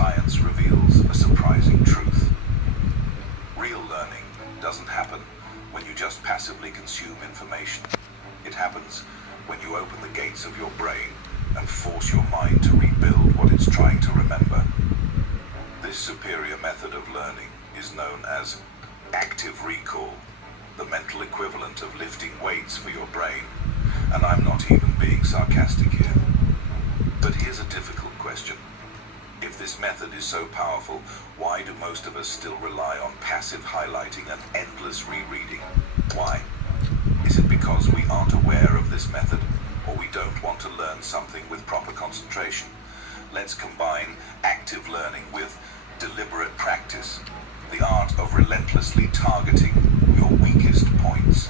science reveals a surprising truth. Real learning doesn't happen when you just passively consume information. It happens when you open the gates of your brain and force your mind to rebuild what it's trying to remember. This superior method of learning is known as active recall, the mental equivalent of lifting weights for your brain. And I'm not even being sarcastic here. But here's a difficult question. If this method is so powerful, why do most of us still rely on passive highlighting and endless rereading? Why? Is it because we aren't aware of this method, or we don't want to learn something with proper concentration? Let's combine active learning with deliberate practice, the art of relentlessly targeting your weakest points.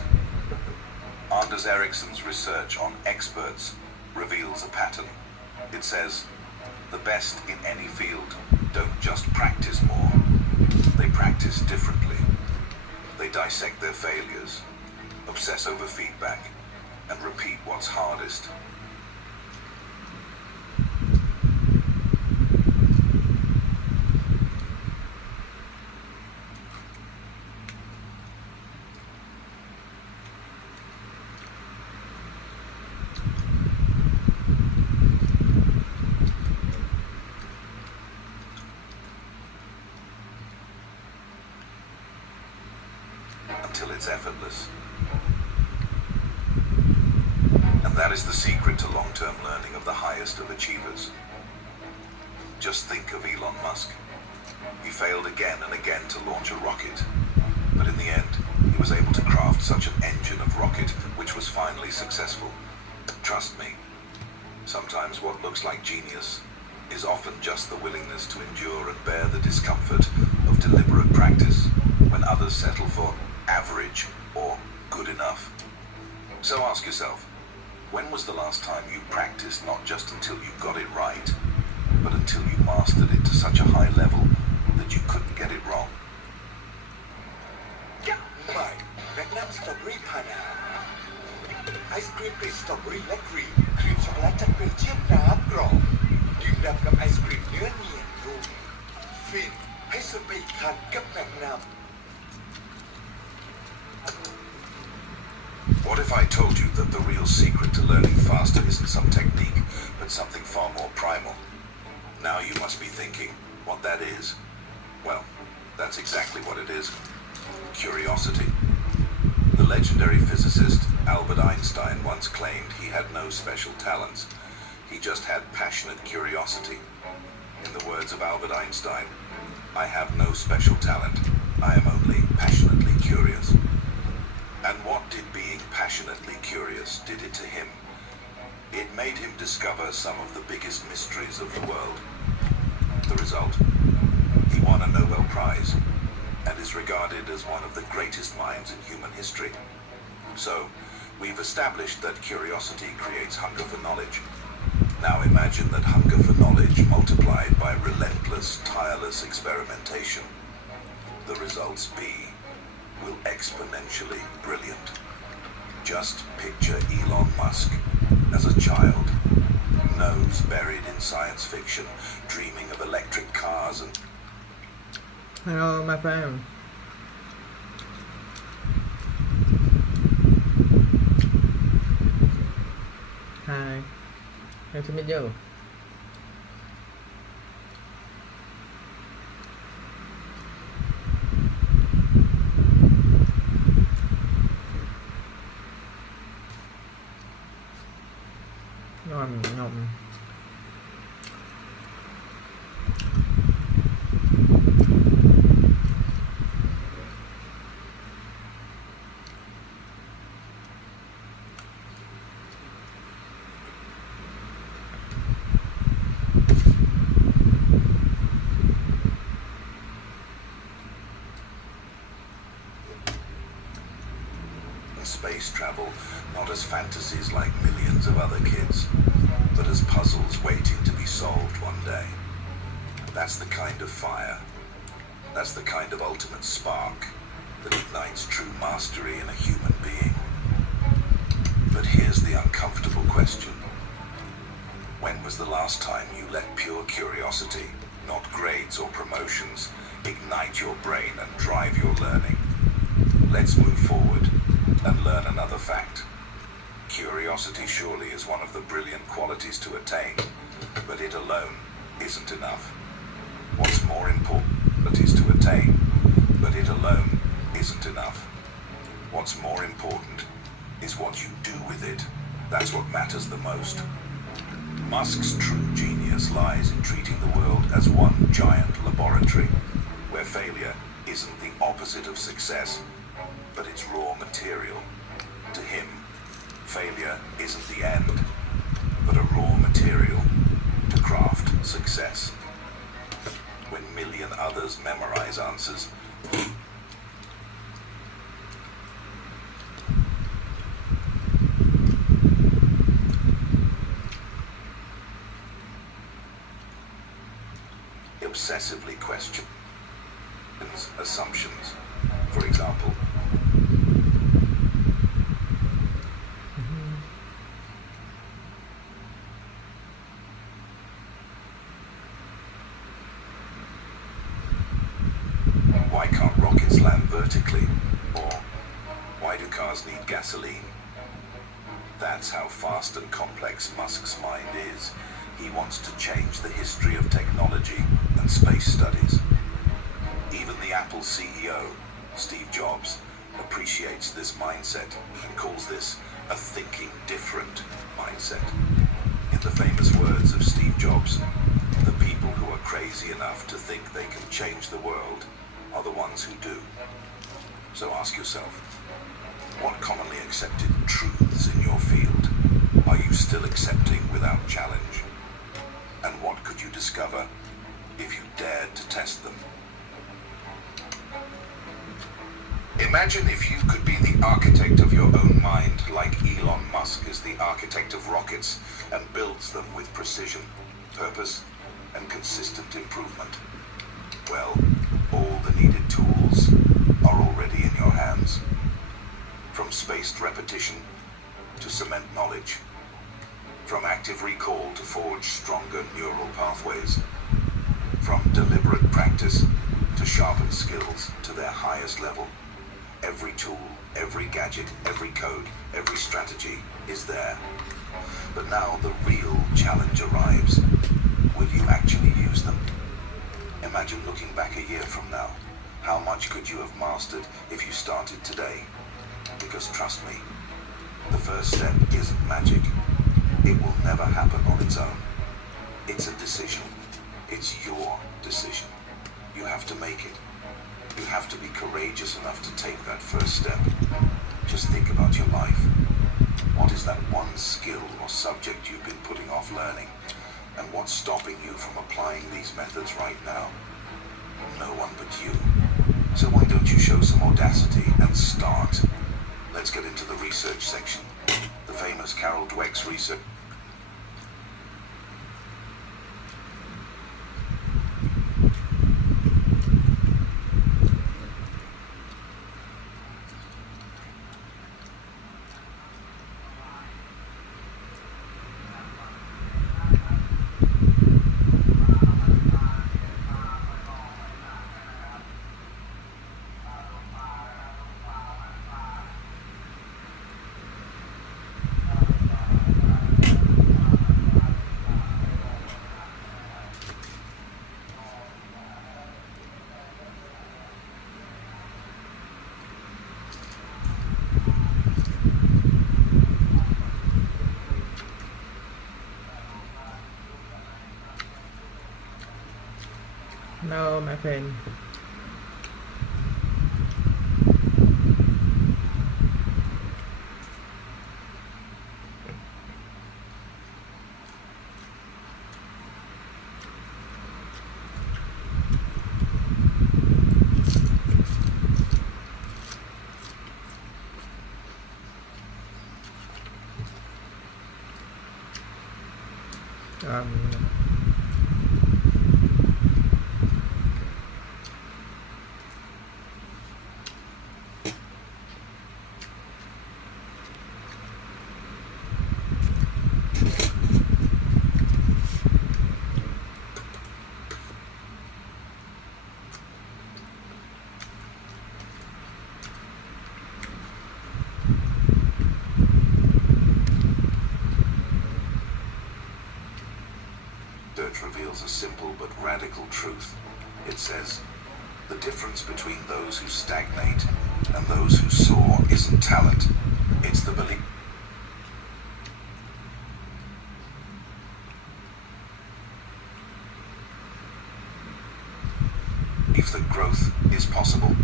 Anders Ericsson's research on experts reveals a pattern. It says, the best in any field don't just practice more, they practice differently. They dissect their failures, obsess over feedback, and repeat what's hardest. Until it's effortless. And that is the secret to long-term learning of the highest of achievers. Just think of Elon Musk. He failed again and again to launch a rocket, but in the end, he was able to craft such an engine of rocket which was finally successful. Trust me, sometimes what looks like genius is often just the willingness to endure and bear the discomfort of deliberate practice when others settle for average or good enough. So ask yourself, when was the last time you practiced not just until you got it right, but until you mastered it to such a high level that you couldn't get it wrong? ใหม่แมกนัมสตรอเบอรี่พานาไอศครีมกลิ่นสตรอเบอรี่และครีมช็อกโกแลตจากเบลเยียมน้ำกรอบดื่มด่ำกับไอศครีมเนื้อเนียนนุ่มฟินให้สุดไปอีกขั้นกับแมกนัม What if I told you that the real secret to learning faster isn't some technique, but something far more primal? Now you must be thinking what that is. Well, that's exactly what it is. Curiosity. The legendary physicist Albert Einstein once claimed he had no special talents. He just had passionate curiosity. In the words of Albert Einstein, I have no special talent. I am only passionately curious. And what did being passionately curious did it to him? It made him discover some of the biggest mysteries of the world. The result? He won a Nobel Prize and is regarded as one of the greatest minds in human history. So, we've established that curiosity creates hunger for knowledge. Now imagine that hunger for knowledge multiplied by relentless, tireless experimentation. The results will exponentially brilliant. Just picture Elon Musk as a child, nose buried in science fiction, dreaming of electric cars and... Hello, my friend. Hi. Nice to meet you. Ngon. Space travel, not as fantasies like millions of other kids, but as puzzles waiting to be solved one day. That's the kind of fire, that's the kind of ultimate spark that ignites true mastery in a human being. But here's the uncomfortable question. When was the last time you let pure curiosity not grades or promotions, ignite your brain and drive your learning. Let's move forward and learn another fact. Curiosity surely is one of the brilliant qualities to attain, but it alone isn't enough. What's more important is to attain, but it alone isn't enough. What's more important is what you do with it. That's what matters the most. Musk's true genius lies in treating the world as one giant laboratory, where failure isn't the opposite of success, but its raw material. To him, failure isn't the end, but a raw material to craft success. When million others memorize answers, obsessively questions assumptions. For example, why can't rockets land vertically? Or why do cars need gasoline? That's how fast and complex Musk's mind is. He wants to change the history of technology and space studies. Even the Apple CEO, Steve Jobs, appreciates this mindset and calls this a thinking different mindset. In the famous words of Steve Jobs, the people who are crazy enough to think they can change the world are the ones who do. So ask yourself, what commonly accepted truths in your field are you still accepting without challenge? And what could you discover if you dared to test them? Imagine if you could be the architect of your own mind, like Elon Musk is the architect of rockets and builds them with precision, purpose, and consistent improvement. Well, all the needed tools are already in your hands. From spaced repetition to cement knowledge. From active recall to forge stronger neural pathways. From deliberate practice to sharpen skills to their highest level. Every tool, every gadget, every code, every strategy is there. But now the real challenge arrives. Will you actually use them? Imagine looking back a year from now. How much could you have mastered if you started today? Because trust me, the first step isn't magic. It will never happen on its own. It's a decision. It's your decision. You have to make it. You have to be courageous enough to take that first step. Just think about your life. What is that one skill or subject you've been putting off learning? And what's stopping you from applying these methods right now? No one but you. So why don't you show some audacity and start? Let's get into the research section. The famous Carol Dweck's research. No, my friend. reveals a simple but radical truth. It says, the difference between those who stagnate and those who soar isn't talent. It's the belief that growth is possible.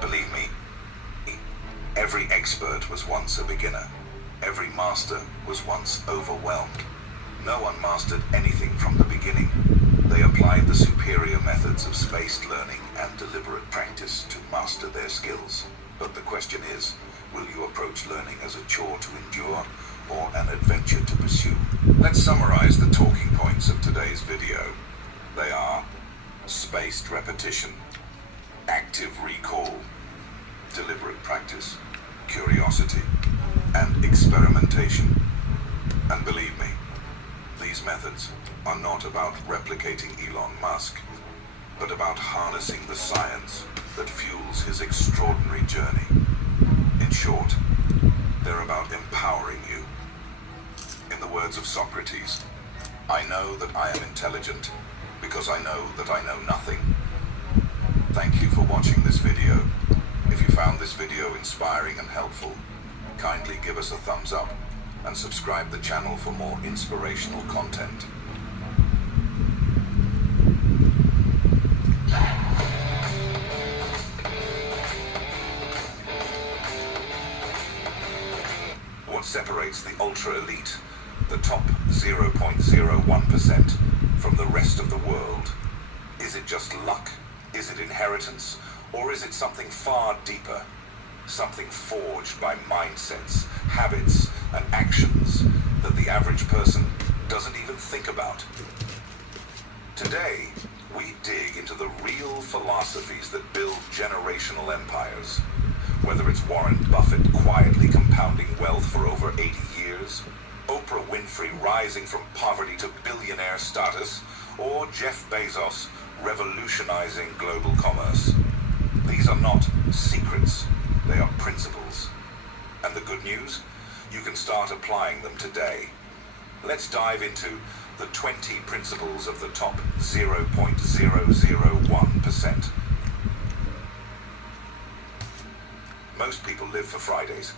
Believe me, every expert was once a beginner. Every master was once overwhelmed. No one mastered anything from the beginning. They applied the superior methods of spaced learning and deliberate practice to master their skills. But the question is, will you approach learning as a chore to endure or an adventure to pursue? Let's summarize the talking points of today's video. They are spaced repetition, active recall, deliberate practice, curiosity, and experimentation. And believe me, these methods are not about replicating Elon Musk, but about harnessing the science that fuels his extraordinary journey. In short, they're about empowering you. In the words of Socrates, I know that I am intelligent because I know that I know nothing. Thank you for watching this video. If you found this video inspiring and helpful, kindly give us a thumbs up and subscribe the channel for more inspirational content. What separates the ultra elite, the top 0.01%, from the rest of the world? Is it just luck? Is it inheritance? Or is it something far deeper? Something forged by mindsets, habits, and actions that the average person doesn't even think about. Today, we dig into the real philosophies that build generational empires. Whether it's Warren Buffett quietly compounding wealth for over 80 years, Oprah Winfrey rising from poverty to billionaire status, or Jeff Bezos revolutionizing global commerce. These are not secrets, they are principles. And the good news? You can start applying them today. Let's dive into the 20 principles of the top 0.001%. Most people live for Fridays.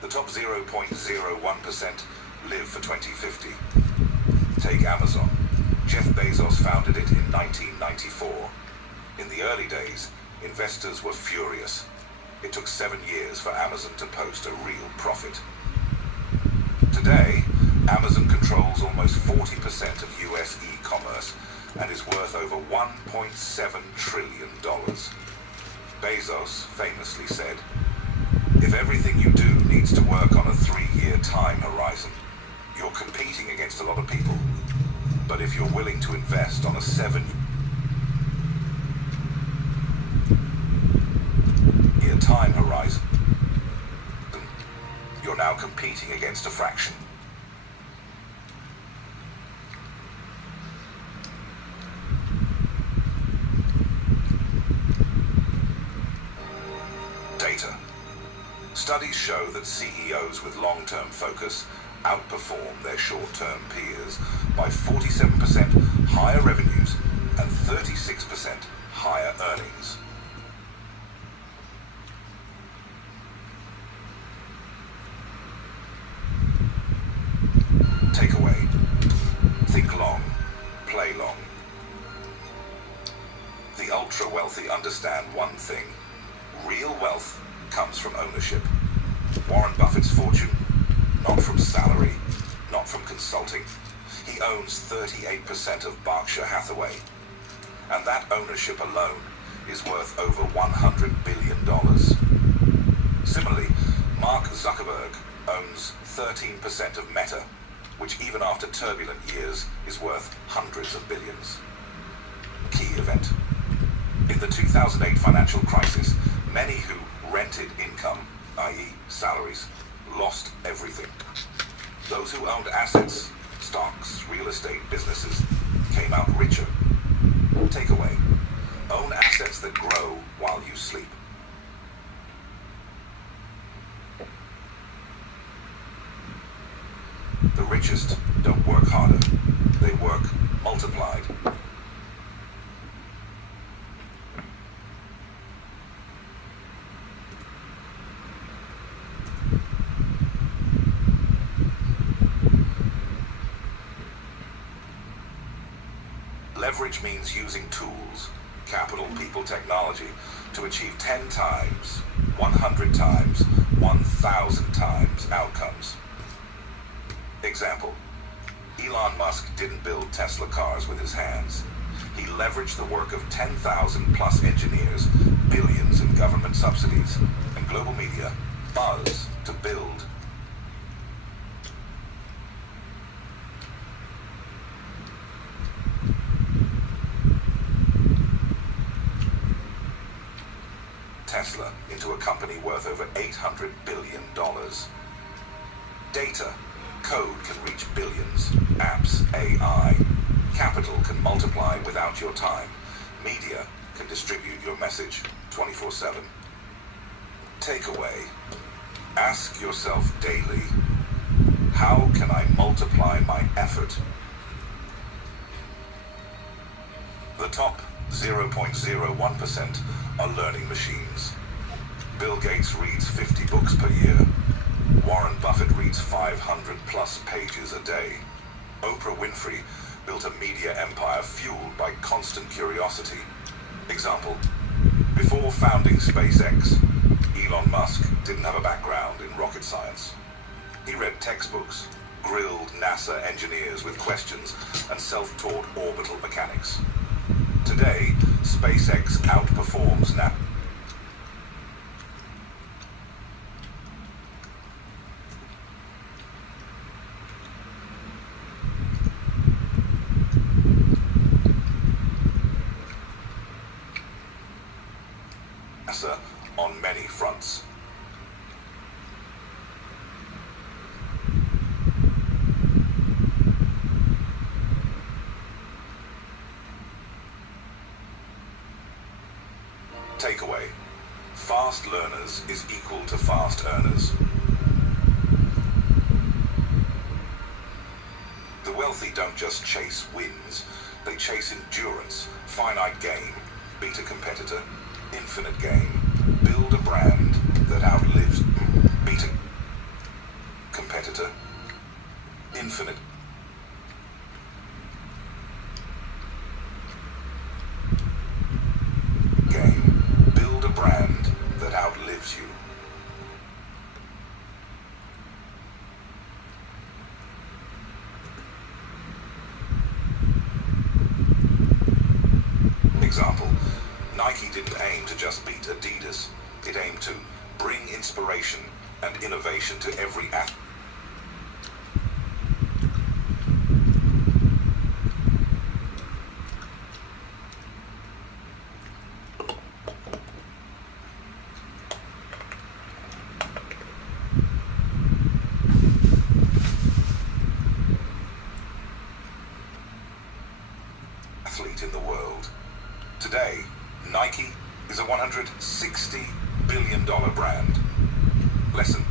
The top 0.01% live for 2050. Take Amazon. Jeff Bezos founded it in 1994. In the early days, investors were furious. It took 7 years for Amazon to post a real profit. Today, Amazon controls almost 40% of US e-commerce and is worth over $1.7 trillion. Bezos famously said, "If everything you do needs to work on a 3-year time horizon, you're competing against a lot of people. But if you're willing to invest on a 7-year time horizon, you're now competing against a fraction." Data. Studies show that CEOs with long-term focus outperform their short-term peers by 47% higher revenues and 36% higher earnings. Takeaway. Think long, play long. The ultra-wealthy understand one thing. Real wealth comes from ownership. Warren Buffett's fortune, not from salary, not from consulting. He owns 38% of Berkshire Hathaway. And that ownership alone is worth over $100 billion. Similarly, Mark Zuckerberg owns 13% of Meta, which even after turbulent years is worth hundreds of billions. Key event. In the 2008 financial crisis, many who rented income, i.e. salaries, lost everything. Those who owned assets, stocks, real estate, businesses, came out richer. Takeaway. Own assets that grow while you sleep. The richest don't work harder, they work multiplied. Leverage means using tools, capital, people, technology, to achieve 10 times, 100 times, 1,000 times outcomes. Example, Elon Musk didn't build Tesla cars with his hands. He leveraged the work of 10,000 plus engineers, billions in government subsidies, and global media buzz to build. Tesla into a company worth over $800 billion. Data, code can reach billions. Apps, AI. Capital can multiply without your time. Media can distribute your message 24/7. Takeaway. Ask yourself daily, how can I multiply my effort? The top 0.01% are learning machines. Bill Gates reads 50 books per year. Warren Buffett reads 500 plus pages a day. Oprah Winfrey built a media empire fueled by constant curiosity. Example, before founding SpaceX, Elon Musk didn't have a background in rocket science. He read textbooks, grilled NASA engineers with questions, and self-taught orbital mechanics. Today, SpaceX outperforms NASA on many fronts. Takeaway. Fast learners is equal to fast earners. The wealthy don't just chase wins, they chase endurance, finite gain, beat a competitor, infinite gain, build a brand that outlives, beat a competitor, infinite gain, build a brand that outlives you. Example, Nike didn't aim to just beat Adidas. It aimed to bring inspiration and innovation to every athlete. In the world. Today, Nike is a $160 billion brand. Lesson: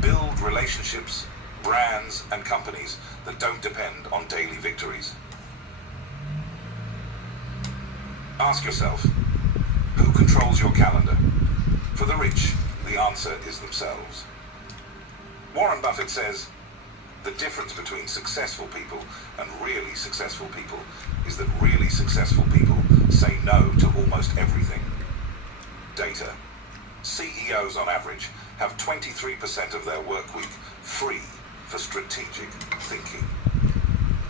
build relationships, brands, and companies that don't depend on daily victories. Ask yourself, who controls your calendar? For the rich, the answer is themselves. Warren Buffett says, the difference between successful people and really successful people is that really successful people say no to almost everything. Data. CEOs on average have 23% of their work week free for strategic thinking.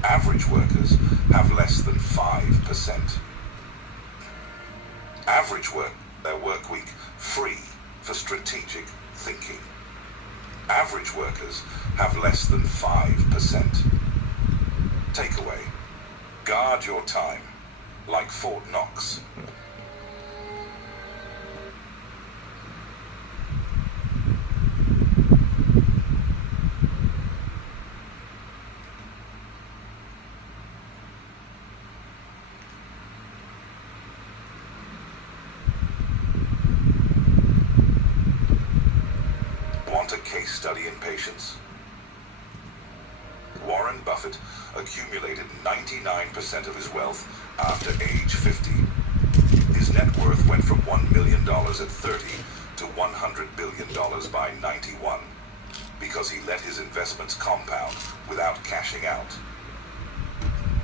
Average workers have less than 5%. Average their work week free for strategic thinking. Average workers have less than 5%. Takeaway. Guard your time like Fort Knox. Want a case study in patience? Warren Buffett Buffett accumulated 99% of his wealth after age 50. His net worth went from $1 million at 30 to $100 billion by 91 because he let his investments compound without cashing out.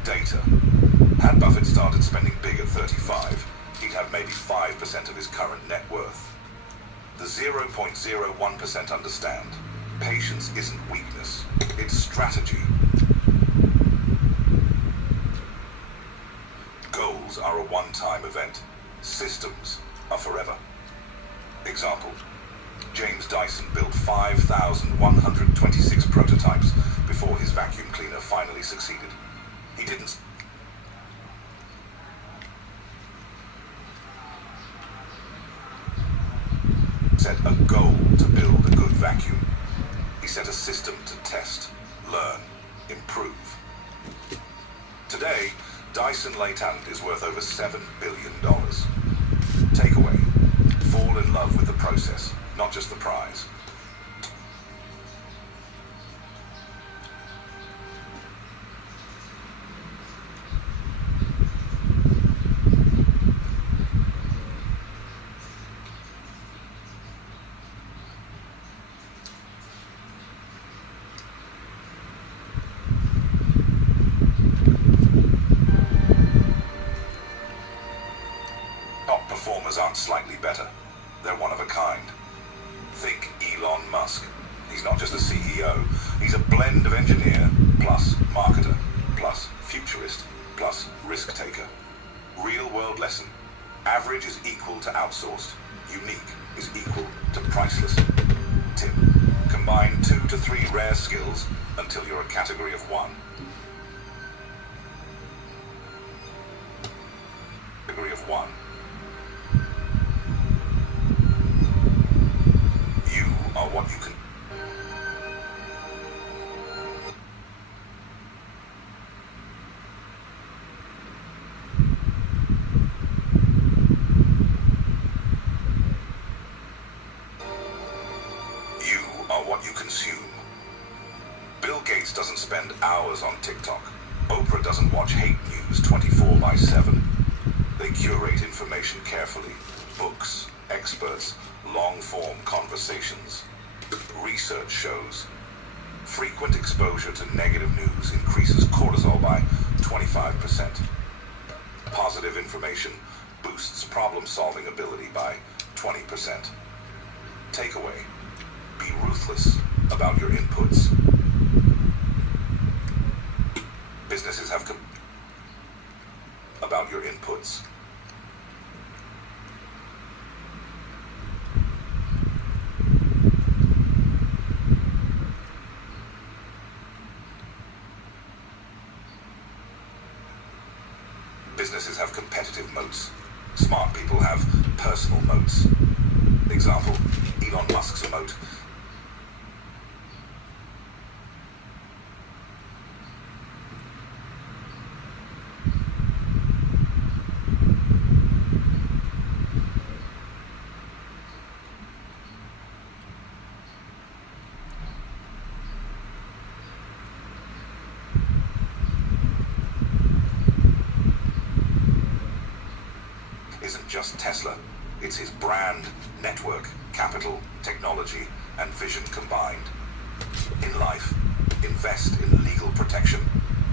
Data. Had Buffett started spending big at 35, he'd have maybe 5% of his current net worth. The 0.01% understand. Patience isn't weakness, it's strategy. Goals are a one-time event. Systems are forever. Example, James Dyson built 5,126 prototypes before his vacuum cleaner finally succeeded. He didn't set a goal to build a good vacuum. He set a system to test, learn, improve. Today, Dyson Latent is worth over $7 billion. Takeaway, fall in love with the process, not just the prize. Top performers aren't slightly better. They're one of a kind. Think Elon Musk. He's not just a CEO. He's a blend of engineer plus marketer plus futurist plus risk taker. Real world lesson. Average is equal to outsourced. Unique is equal to priceless. Tip. Combine 2 to 3 rare skills until you're a category of 1. Category of 1. Are what you can. You are what you consume. Bill Gates doesn't spend hours on TikTok. Oprah doesn't watch hate news 24/7. They curate information carefully. Books, experts, long-form conversations. Research shows frequent exposure to negative news increases cortisol by 25%. Positive information boosts problem-solving ability by 20%. Takeaway, be ruthless about your inputs. Businesses have about your inputs. Businesses have competitive moats. Smart people have personal moats. Example, Elon Musk's moat. Isn't just Tesla, it's his brand, network, capital, technology, and vision combined. In life, invest in legal protection,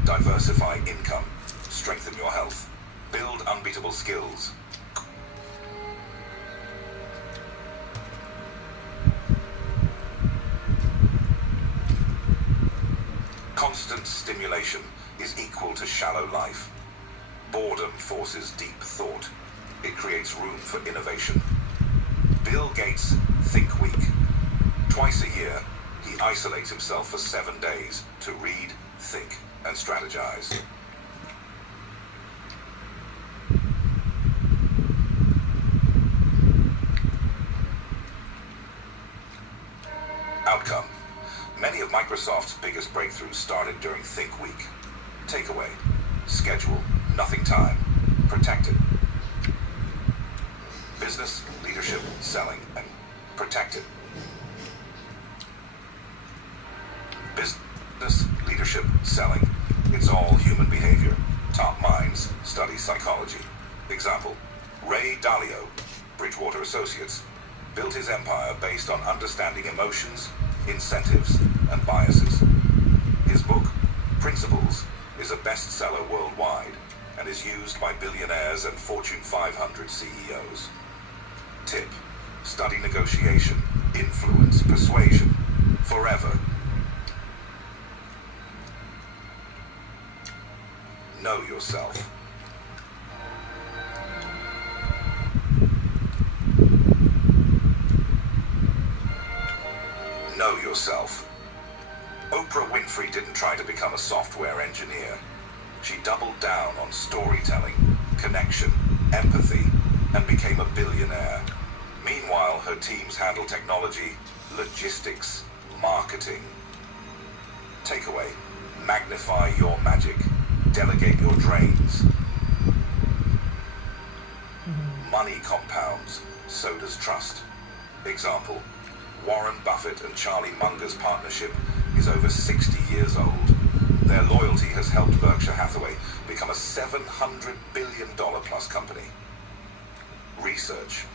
diversify income, strengthen your health, build unbeatable skills. Constant stimulation is equal to shallow life. Boredom forces deep thought. It creates room for innovation. Bill Gates, Think Week. Twice a year, he isolates himself for 7 days to read, think, and strategize. Outcome. Many of Microsoft's biggest breakthroughs started during Think Week. Takeaway. Schedule, nothing time. Protect it. Business, leadership, selling, and protect it. Business, leadership, selling, It's all human behavior. Top minds study psychology. Example, Ray Dalio, Bridgewater Associates, built his empire based on understanding emotions, incentives, and biases. His book, Principles, is a bestseller worldwide and is used by billionaires and Fortune 500 CEOs. Tip, study negotiation, influence, persuasion, forever. Know yourself. Know yourself. Oprah Winfrey didn't try to become a software engineer. She doubled down on storytelling, connection, empathy, and became a billionaire. Meanwhile, her teams handle technology, logistics, marketing. Takeaway, magnify your magic, delegate your drains. Money compounds, so does trust. Example, Warren Buffett and Charlie Munger's partnership is over 60 years old. Their loyalty has helped Berkshire Hathaway become a $700 billion plus company. Research.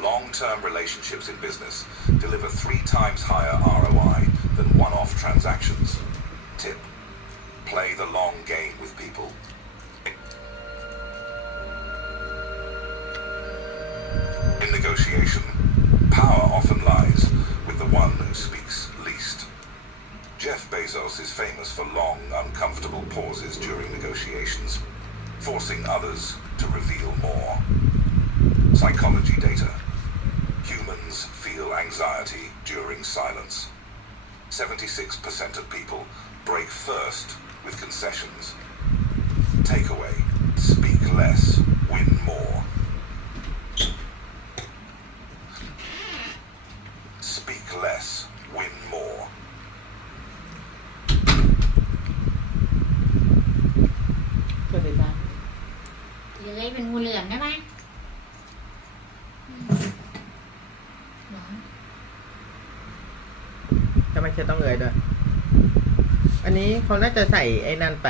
Long-term relationships in business deliver 3 times higher ROI than one-off transactions. Tip. Play the long game with people. In negotiation, power often lies with the one who speaks least. Jeff Bezos is famous for long, uncomfortable pauses during negotiations, forcing others to reveal more. Psychology data. Humans feel anxiety during silence. 76% of people break first with concessions. Takeaway, speak less, win more. Speak less, win more. สวัสดีจ้า เลื้อยเป็นงูเหลือมได้ไหมหรอ ทำไมจะต้องเอ่ยด้วย อันนี้เขาน่าจะใส่ไอ้นั่นไป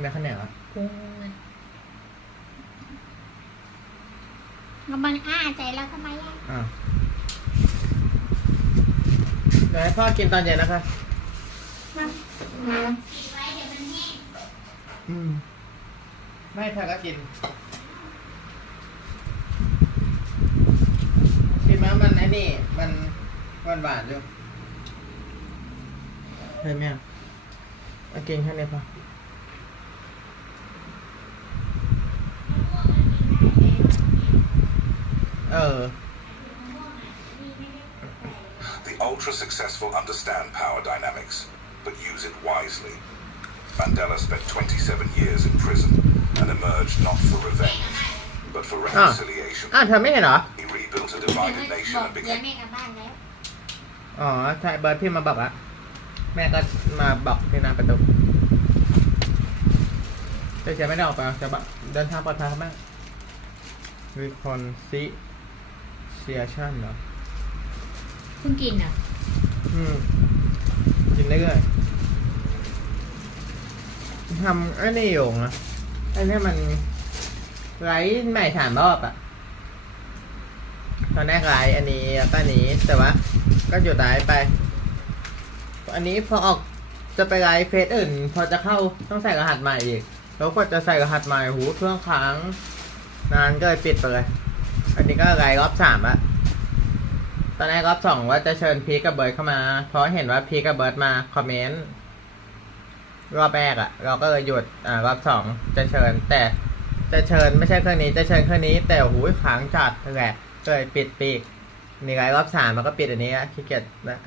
แม่ข้าวเหนียวอะ พุงเลยกำลังใจแล้วทำไมอ่ะ อ้าวเดี๋ยวให้พ่อกินตอนเย็นนะคะ ปิดไว้เดี๋ยวมันแห้ง ไม่ค่ะก็กินมามันไอ้นี่มันหวานอยู่เห็นไหมเอากินแค่นี้พอThe ultra-successful understand power dynamics, but use it wisely. Mandela spent 27 years in prison and emerged not for revenge, but for reconciliation. เธอไม่เห็นเหรอ He rebuilt a divided nation and เดี๋ยว became แม่กลับบ้านแล้ว อ๋อใช่เบิร์ดพี่มาบอกอะแม่ก็มาบอกที่หน้าประตูจะไม่ได้ออกไปจะบอกเดินทางปลอดภัยครับแม่ reconciliation เหรอ เพิ่งกินเหรอ กินเรื่อยๆทำไอ้นี่อยู่นะไอ้นี่มันไลฟ์ใหม่3 รอบอะตอนแรกไลฟ์อันนี้แล้วก็อันนี้แต่ว่าก็หยุดไลฟ์ไปอันนี้พอออกจะไปไลฟ์เฟซอื่นพอจะเข้าต้องใส่รหัสใหม่อีกแล้วก็จะใส่รหัสใหม่หูเครื่องค้างนานก็เลยปิดไปเลยอันนี้ก็ไลฟ์รอบ3อะตอนแรกรอบ2ว่าจะเชิญพีกับเบิร์ดเข้ามาเพราะเห็นว่าพีกับเบิร์ดมาคอมเมนต์รอบแรกอะเราก็เลยหยุดรอบ2จะเชิญแต่จะเชิญไม่ใช่เครื่องนี้จะเชิญเครื่องนี้แต่หูค้างจัดแหละก็เลยปิดปีกมีไลฟ์รอบ3แล้วก็ปิดอันนี้ขี้เกียจนะ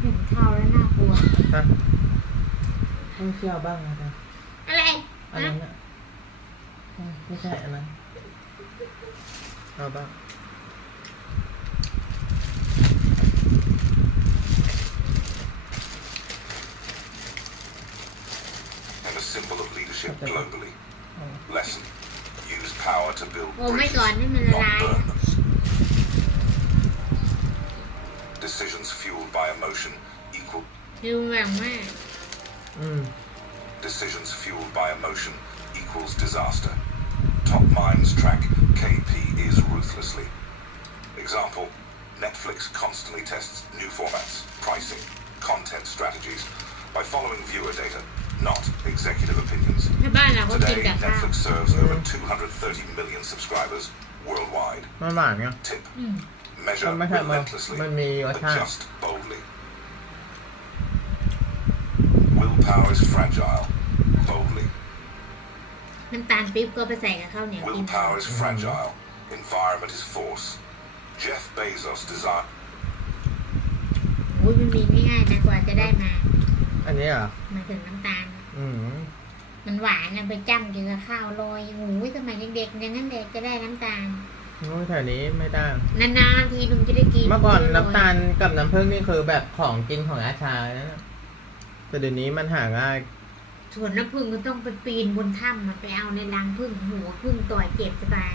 เห็นข้าวแล้วน่ากลัว ฮะต้องเที่ยวบ้างนะจ๊ะ อะไร อันนั้นอะไม่ใช่อันนั้นเอาบ้าง and a symbol of leadership globally. Lesson: use power to build โอ้ไม่ bridges, ก่อนนี่มันละ not ลาย burn them. Decisions fueled by emotion equal ดูหวังมาก Decisions fueled by emotion equals disaster. Top minds track KP is ruthlessly. Example, Netflix constantly tests new formats, pricing, content strategies by following viewer data, not executive opinions. ถ้าบ้านเราก็กิน Today, กับข้าว Netflix serves over 230 million subscribers worldwide. มันหวานไง Tip. Measure มันไม่ใช่มัน relentlessly, มันมีรสชาติ adjust boldly. Willpower is fragile. Boldly. น้ำตาลปี๊บก็ไปใส่กับข้าวเหนียวกิน Willpower is fragile. Environment is force. Jeff Bezos designed. อุ้ยมันมีไม่ง่ายนะกว่าจะได้มา อันนี้เหรอ มาถึงน้ำตาล มันหวานนะไปจ้ำกินกับข้าวลอยโอ้ยสมัยเด็กๆอย่างนั้นเด็กจะได้น้ำตาล โอ้ยแถวนี้ไม่ได้ นานๆทีลุงจะได้กิน เมื่อก่อนน้ำตาลกับน้ำผึ้งนี่คือแบบของกินของอาชานะแต่เดี๋ยวนี้มันหาง่าย ส่วนน้ำผึ้งก็ต้องไปปีนบนถ้ำมาไปเอาในรังผึ้งหัวผึ้งต่อยเจ็บสบาย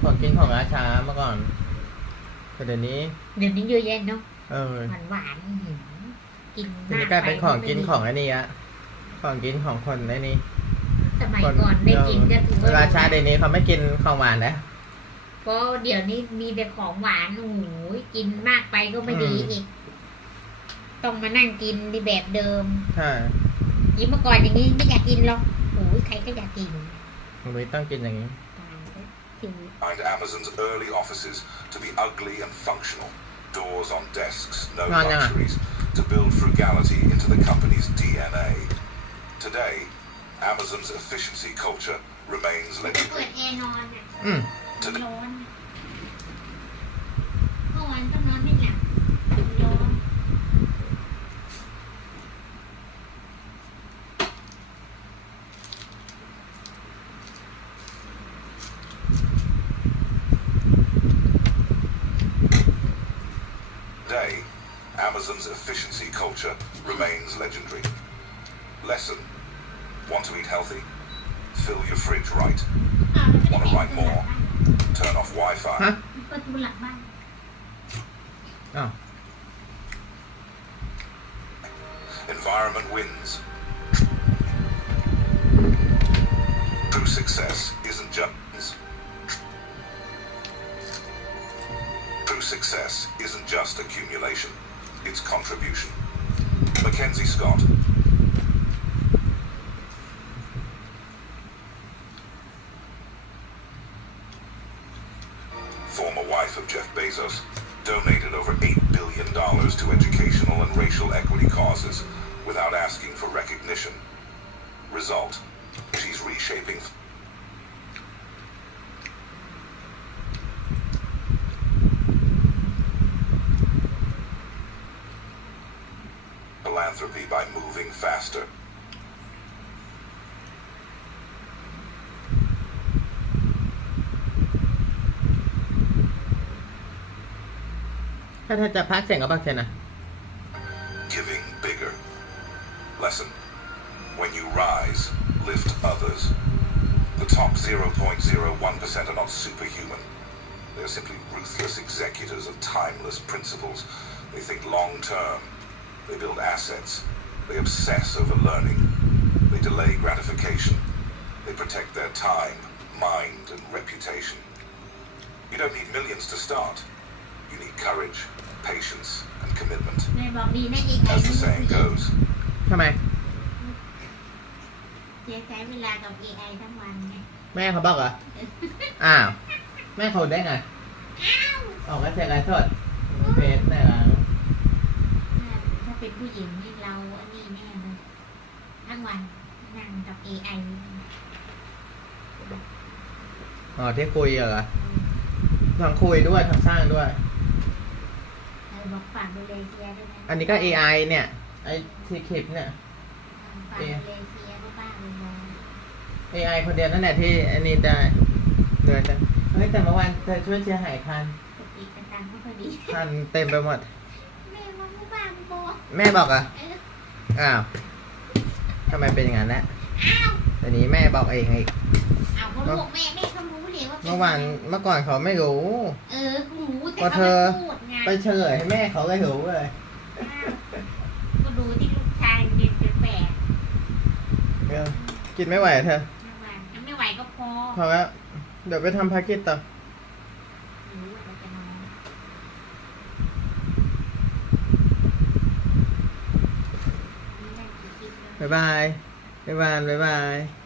ของกินของอาชาเมื่อก่อนแต่เดี๋ยวนี้ เดี๋ยวนี้เยอะแยะเนาะ หวานกิน ที มาก นี้กลายเป็นของกินของอันนี้อะของกินของคนไอ้นี่ สมัยก่อนได้กินก็ถือว่า ราชาเดี๋ยวนี้เขาไม่กินของหวานนะ เพราะเดี๋ยวนี้มีแต่ของหวานโอ้โหกินมากไปก็ไม่ดีอีก ต้องมานั่งกินในแบบเดิม ใช่ ยิ่งเมื่อก่อนอย่างนี้ไม่อยากกินหรอกโอ้ยใครก็อยากกิน มันไม่ต้องกินอย่างนี้ Find Amazon's early offices to be ugly and functional. Doors on desks, no No, no. luxuries, to build frugality into the company's DNA. Today, Amazon's efficiency culture remains เปิ legendary. ดแอร์นอนอ่ะ Today, ร้อนเมื่อวานต้องนอนไม่หลับร้อน Today, Amazon's efficiency culture remains legendary. Lesson: want to eat healthy? Fill your fridge right. Want to write more? Turn off Wi-Fi. ประตูหลังบ้าน อ้าว Environment wins. True success isn't just accumulation. It's contribution. Mackenzie Scott. Former wife of Jeff Bezos, donated over $8 billion to educational and racial equity causes without asking for recognition. Result: she's reshaping philanthropy by moving faster. ถ้าจะพักเสียงก็พักเสียงนะ Giving bigger. Lesson: when you rise, lift others. The top 0.01% are not superhuman. They're simply ruthless executors of timeless principles. They think long term. They build assets. They obsess over learning. They delay gratification. They protect their time, mind, and reputation. You don't need millions to start. You need courage, patience, and commitment. แม่บอกดีนะเองไง As the saying goes, ทำไม เสียใจเวลากับ AI ทั้งวันไง แม่เขาบอกเหรอ อ้าว แม่เขาได้ไง ออกมาเสียงอะไรสดเฟซไหนล่ะ ถ้าเป็นผู้หญิงนี่เราอันนี้แน่เลยทั้งวันนั่งกับ AI อ๋อที่คุยเหรอทั้งคุยด้วยทั้งสร้างด้วย บอกฝากดูเลเซียด้วยนะ อันนี้ก็ AI เนี่ย ไอที่คลิปเนี่ย ฝากดูเลเซียก็บ้าเลยนะ AI คนเดียวนั่นแหละที่อันนี้ได้เดือนจังเฮ้ยแต่เมื่อวานเธอช่วยเชียร์หายคัน ปกติกระตังก็พอดี คันเต็มไปหมด แม่ว่าผู้บ้าผู้บอ แม่บอกอ่ะ อ้าวทำไมเป็นอย่างนั้นแหละ อ้าว แต่นี้แม่บอกเองอีก เอาเขาบอกแม่เขารู้เลยว่า เมื่อก่อนเขาไม่รู้ เขารู้ พอเธอ ให้ขาพูดไง ไปเฉลยให้แม่เขาเลยรู้เลย ก็ดูที่ลูกชายเรียนแปลก เออกินไม่ไหวอะเธอ ๆไม่ไหวก็พอ พอแล้ว เดี๋ยวไปทำภารกิจต่อ หรือว่าเราจะนอนไม่ได้คิดเลย บ๊ายบาย บ๊ายบาย บ๊ายบาย